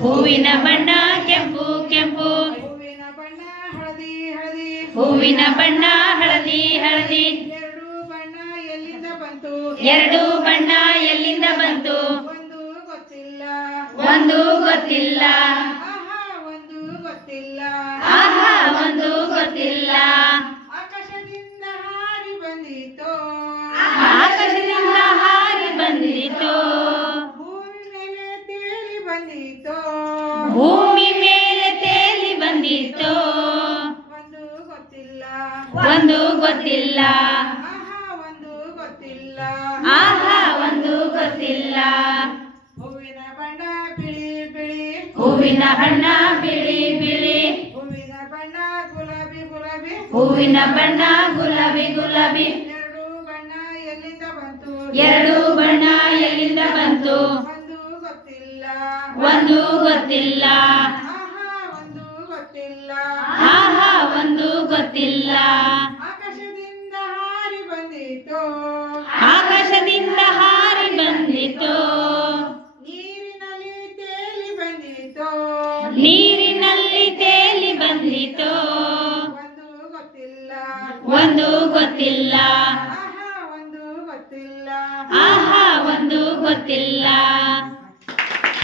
ಹೂವಿನ ಬಣ್ಣ ಕೆಂಪು ಕೆಂಪು. ಹೂವಿನ ಬಣ್ಣ ಹಳದಿ ಹಳದಿ. ಹೂವಿನ ಬಣ್ಣ ಹಳದಿ ಹಳದಿ. ಎರಡು ಬಣ್ಣ ಎಲ್ಲಿಂದ ಬಂತು? ಎರಡು ಬಣ್ಣ ಎಲ್ಲಿಂದ ಬಂತು? ಒಂದು ಗೊತ್ತಿಲ್ಲ. ಒಂದು ಗೊತ್ತಿಲ್ಲ. ಆಹಾ ಒಂದು ಗೊತ್ತಿಲ್ಲ. ಆಹಾ ಒಂದು ಗೊತ್ತಿಲ್ಲ. ಆಕಾಶದಿಂದ ಹಾರಿ ಬಂದಿತೋ ಭೂಮಿ ಮೇಲೆ ತೇಲಿ ಬಂದಿತ್ತು? ಒಂದು ಗೊತ್ತಿಲ್ಲ. ಒಂದು ಗೊತ್ತಿಲ್ಲ. ಆಹಾ ಒಂದು ಗೊತ್ತಿಲ್ಲ. ಆಹಾ ಒಂದು ಗೊತ್ತಿಲ್ಲ. ಹೂವಿನ ಬಣ್ಣ ಬಿಳಿ ಬಿಳಿ. ಹೂವಿನ ಬಣ್ಣ ಬಿಳಿ ಬಿಳಿ. ಹೂವಿನ ಬಣ್ಣ ಗುಲಾಬಿ ಗುಲಾಬಿ. ಹೂವಿನ ಬಣ್ಣ ಗುಲಾಬಿ ಗುಲಾಬಿ. ಎರಡು ಬಣ್ಣ ಎಲ್ಲಿಂದ ಬಂತು? ಎರಡು ಬಣ್ಣ ಎಲ್ಲಿಂದ ಬಂತು? ಒಂದು ಗೊತ್ತಿಲ್ಲ. ಒಂದು ಗೊತ್ತಿಲ್ಲ. ಆಹಾ ಒಂದು ಗೊತ್ತಿಲ್ಲ. ಆಹಾ ಒಂದು ಗೊತ್ತಿಲ್ಲ. ಆಕಾಶದಿಂದ ಹಾರಿ ಬಂದಿತು. ಆಕಾಶದಿಂದ ಹಾರಿ ಬಂದಿತು. ನೀರಿನಲ್ಲಿ ತೇಲಿ ಬಂದಿತು. ನೀರಿನಲ್ಲಿ ತೇಲಿ ಬಂದಿತು. ಒಂದು ಗೊತ್ತಿಲ್ಲ. ಒಂದು ಗೊತ್ತಿಲ್ಲ. ಆಹಾ ಒಂದು ಗೊತ್ತಿಲ್ಲ. ಆಹಾ ಒಂದು ಗೊತ್ತಿಲ್ಲ.